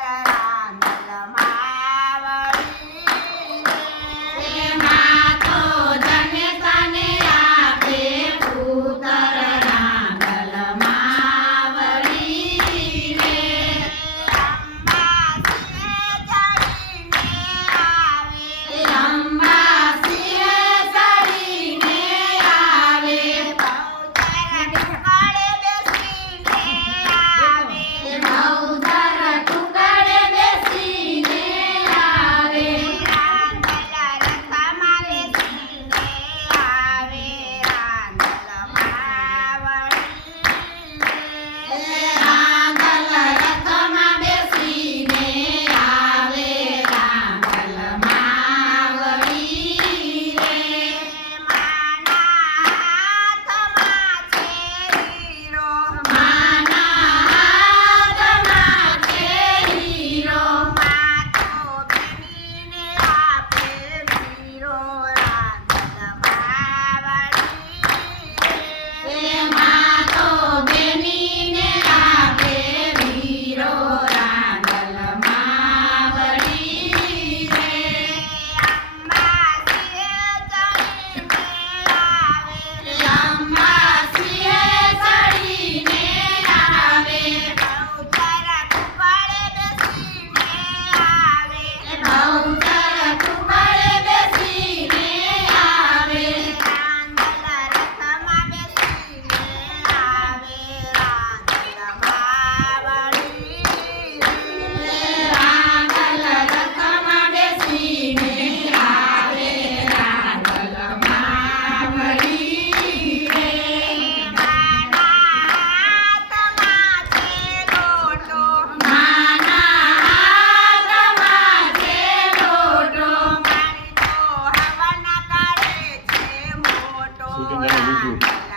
la la. Itu.